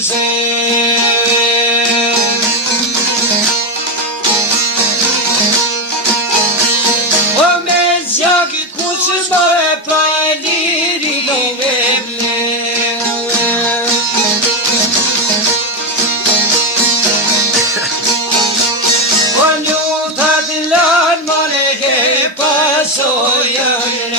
kurse o me zjakit kurse bare pra e liri do veble o njutat lan mare ke pasojën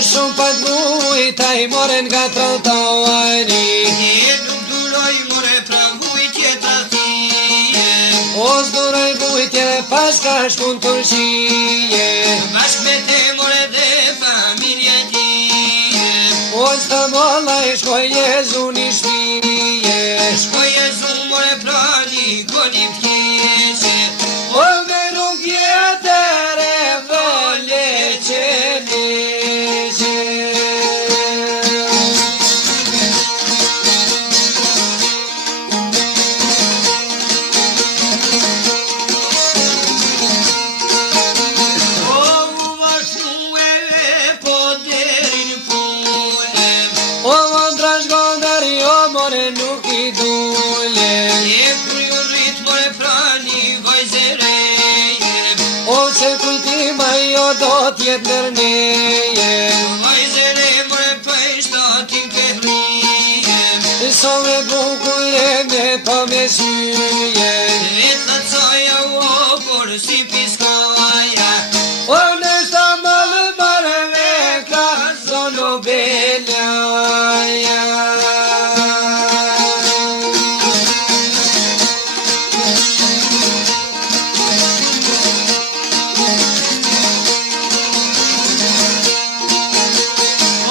Shumë pat vujta I moren nga trottoari E nuk duroj more pra vujtje të thije O s'duroj vujtje pas ka shkun Turqie Bashk me te more dhe familje tije O s'të molla I shkoj jezu një shpije Shkoj jezu more pra një goni pjeshe O me nuk jetër e vëllje qeni nuk I dule. E kur ju rrit more prani vajzereje, Ose kujtima jo do t'jet nërneje. vajzere more prej shtatin ke hrije, So me bukure me pa me syje. vetë caja o por si piskaja, O në shta malë marë me ka zono belaja.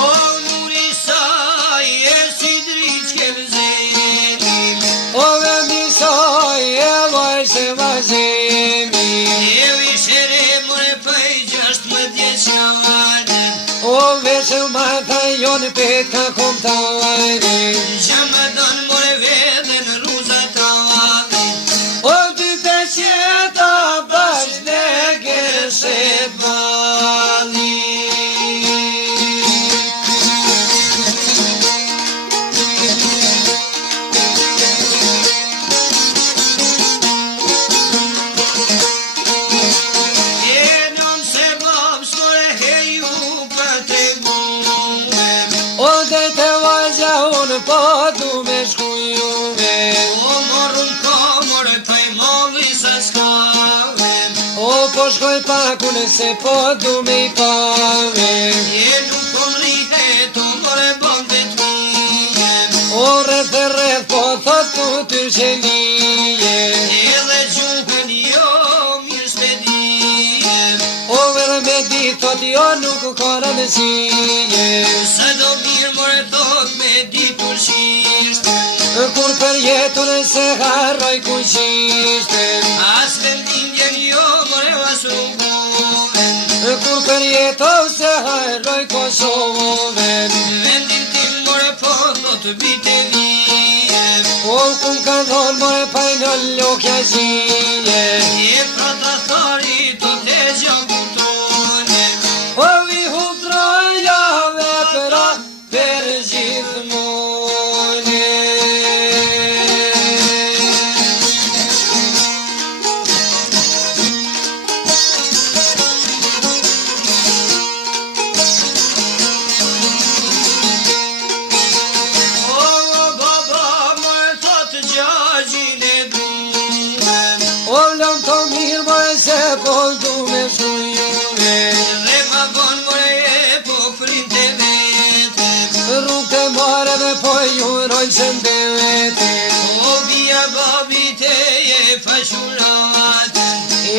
o nuri saj e si driq ke vëzenim, O me misoj e vaj se vazemi. e vishere more prej 16 O vesë ma tha jonë pet ka kom të vajri. që më donë more vede në ruzat rave, O dy peqeta bashkë në gërëshet bali. e nëm se babës more heju për tregume, O dhe të vajzja unë po du me shkujume. o morun komore prej molli sa skave, O po shkoj pakun se po du me I pave. e nuk kom rrite të more bonde t'mije, O rreth e rreth po thot tu ty qenije. edhe gjuhën jo mirë spedije, O vërë me di thot jo nuk ka rëndësije. sa do mirë more thot me ditur shishte, Kur për jetën se harroj ku qishte. as vendingjen jo more as rrugove, Kur për jetën se harroj Kosovën. vendin tim more po thot bite vije, O kum ka thonë more paj në lokja zije. e prata thari të te gjangutone, O vi hutrojave pra për gjithmone. o baba more thot gjagjin e dume, O lëm të mirë more se po du me shkujume. dhe ma bon more e po frinte vete, Rrugë të mare me po jurojnë se mbevete. o bia babite e fashurate,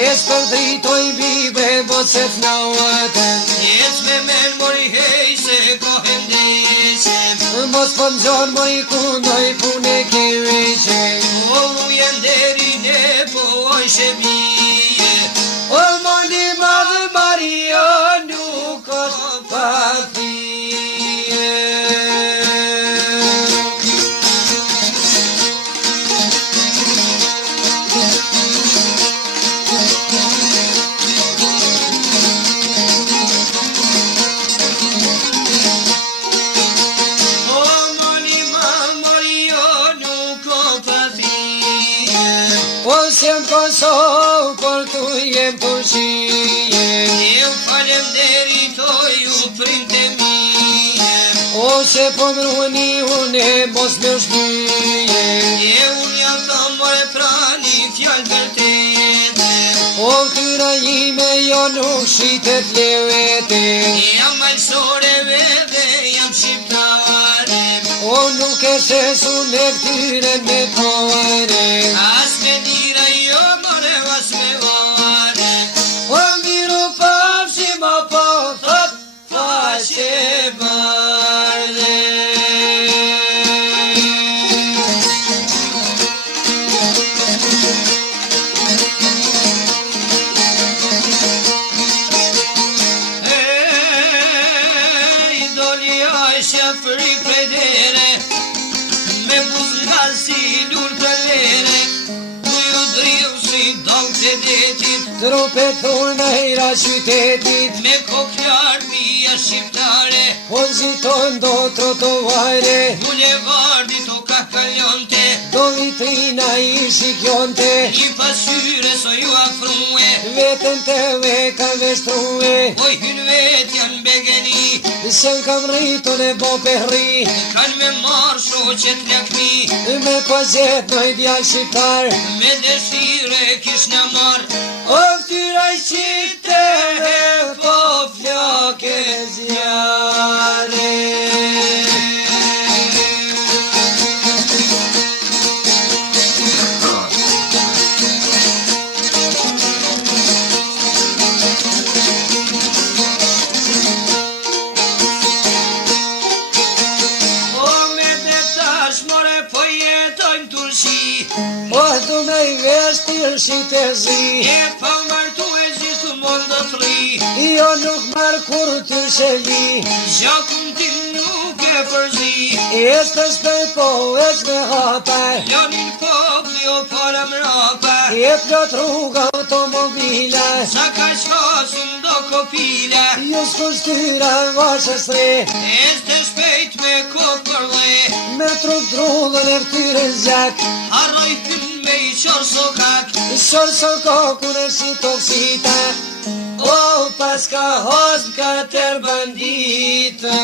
Jes për dritoj bibe boset nauatën. ec me men mori hej se kohem deqe, Mos po nëzon moj kundoj pune keveqe. o ujen deri ne po ojshe bije, O moli madhë Mario nuk është pa fije. o moni ma mori jo nuk o pathije, O s'jem Kosovë, por tu jem përshije. eu falem deri to ju printe mije, O që po mruni une mos me shtyje. e un jam të more prani fjall vërtete, O tyra ime jo nuk shitet levete. jam malsoreve dhe jam shqiptare, O nuk e shesu në këtyren me pare. as me dira jo more as me vare, O miru pafshi ma po thot faqe barde. Shafri predere, me buzga si lur të vere, ku ju driu si dog të detit, Trupet thur në hejra qytetit. me koklar mija shqiptare, Po ziton do trotovare. bulevardi to ka kalonte, do vitrina I shikjonte, një pasyre so ju afrue, vetën të ve ka veshtrue, oj hyn vet janë begeni, se kam rritun e bo perri, kanë me marë shoqet lakmi, me kozet nëj djallë shqiptar, me dëshire kish në marë, o ftyra qiteve po flake zjarë. Du me I vestir si të zi, e pa martu e gjithu mund të fri, jo nuk marë kur të sheli, gjakun ti nuk e përzi, Este shpejt po veç me hapa, lanin popli o para mrapa, je plot rruga automobila, sa ka shkasin do kopila, ju s'kushtyra vashës tre, este shpejt me kopërle, me trup drullën e ftyre zjak, harroj hyn me I qor sokak, shor so kokun e si toksita, o pas ka hosm ka tër bandita.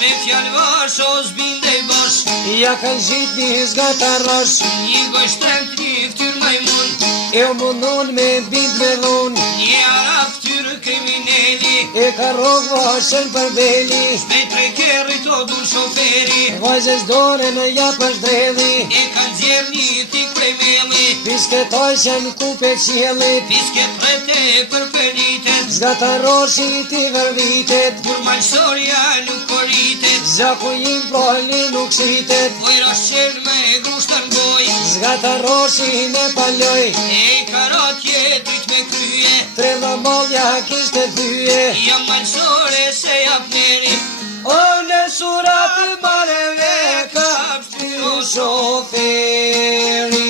me fjallë vash o zbindej bash, Ja kanë gjit një zgata rosh, një gojshtrem një ftyr majmun, e mundon me bind me dhun, një ara ftyr krimineli, e ka rog vashën për beli, shpejt prej kerrit o dun shoferi, vajzës dore në japësh dredhi, e kanë zjer një tik prej meli, pisketoj që në kupe qjelit, pisket rete për pelitet, zgata roshi ti vërvitet, kur malsoria nuk koritet, zaku im proli nuk shitet, vojra shqel me grushtan goj, zgata roshi me paloj, e karat jetrit me krye, tre dhe modja kishte thyje, jam malsore se jap neri, o në surat të mareve ka pështyru shoferi.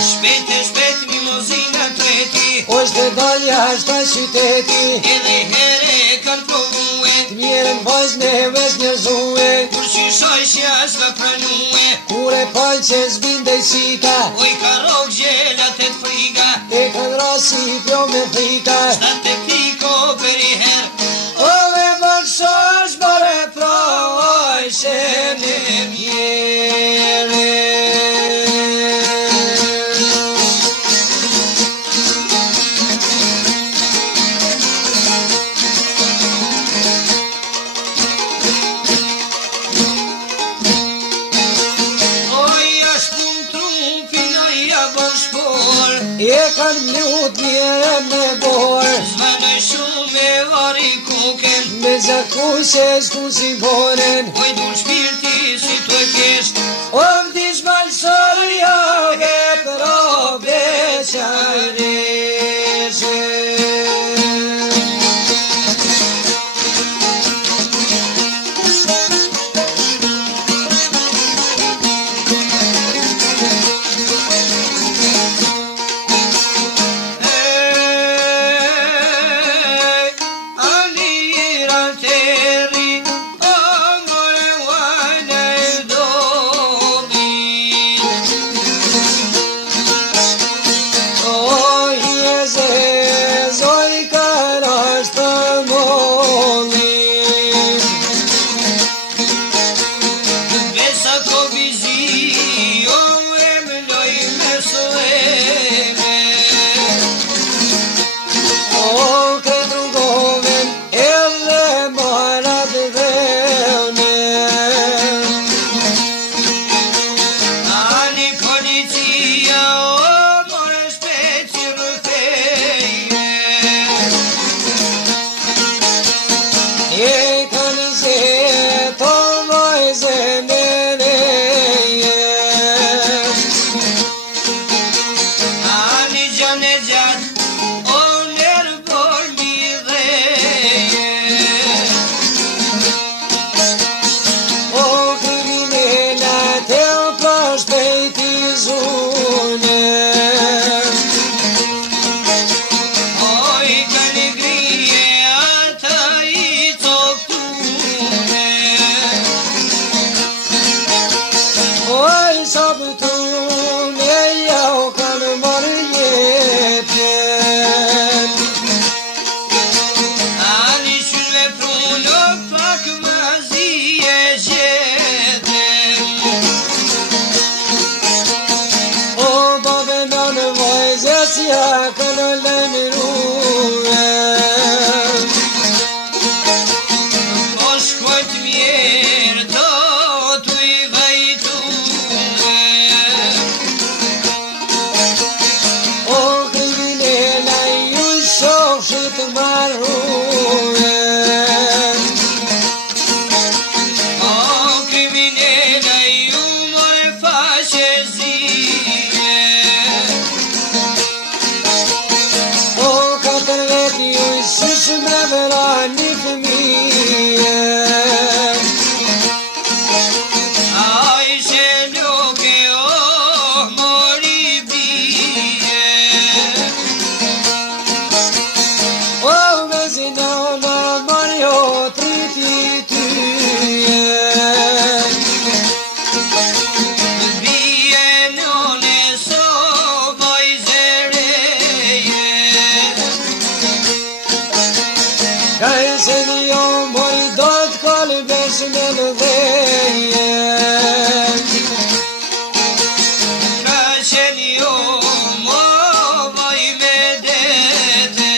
Shpejt limuzina treti, është e dalja është a qyteti, edhe here kanë provue, t'mjerën vajz me vesh njërzue, kur qyshoj që as ka pranue, kure palë që zbindej qita, oj ka rog gjelat e t'friga, e kanë rasi pjo me frika, shtat e piko për I her, o me bërshosh bare proj shene mjere. E kanë mlut njëre me borë, zvanoj shumë me vari kuken, me zakushe s'ku si boren, oj dun shpirti si të e kesht, o vdish malsoria ve probe qareshe. kanë lëmëruve. Po shkojt mirë do t'u i vajtuve. O kriminela ju shofshë të marruve. O kriminela ju more faqezie. O katër vetë ju shish me verani fëmije. Ai që nuk e mori bie. O vezinona Mario triti tyje. Bie none so vajzereje. Ka e se një mori do t'kollë besh me lëdheje. Ka qenë jo mo vaj me dete.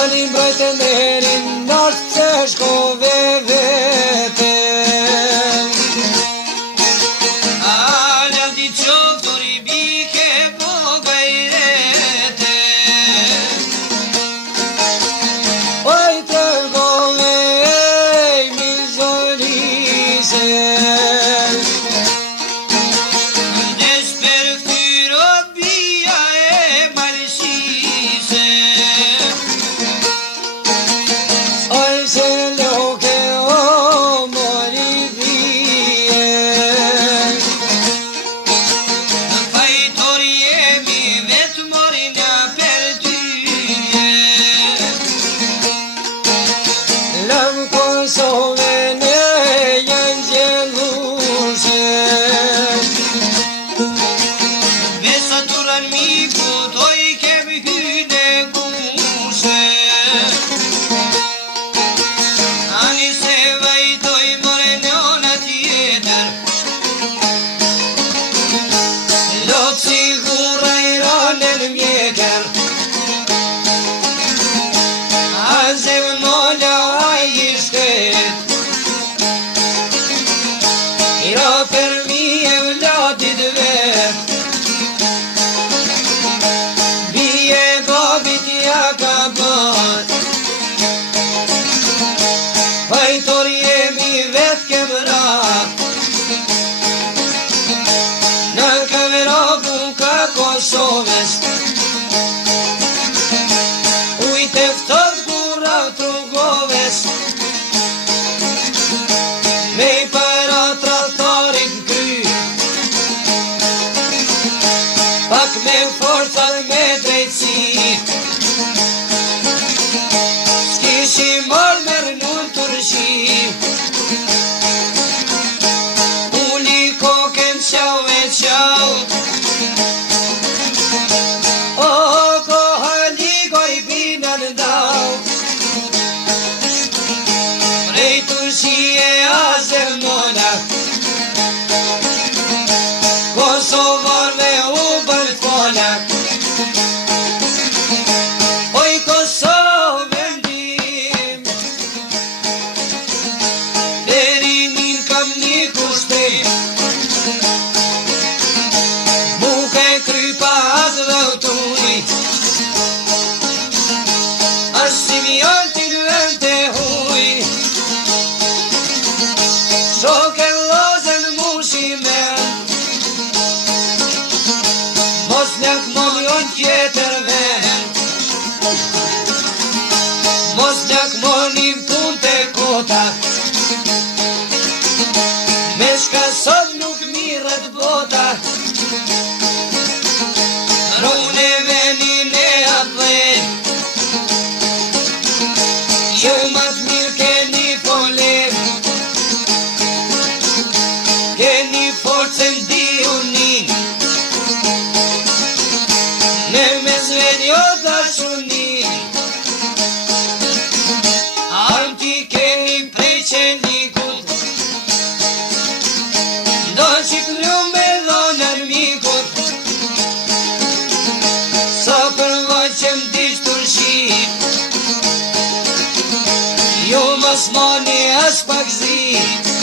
Ani mbrojtë nderin nashtë se shkove vete. Ala ti qoftori bike po gajrete. Oj tërgove e mizorise. Ndes për këtyro bia e malësise. Oj se loke o mori vije. Në fajtor jemi vetë morina për tyje. Lam Kosove ne janë gjellushe. Besa turan miku toj kemi hyne kushe. Ani se vajtoj more njona tjetër. Lot si gura i ranen mjeker. Azem molla a i shtet. I ra për mi e vlatit vet. Bie babit ja ka bët. Vajtor jemi vet kemrat. Në kamerabu ka Kosovës. Ujt e ftot gura trugoves. Me i para tratarin kry. Pak me forca dhe me drejtësi. S'kishi marrë mërnun Turqi. Uli koken qau e qau. O koha ligoj binan dau. Prej Turqi e Azemona. Kosovar me u bërë t'fola. pak zi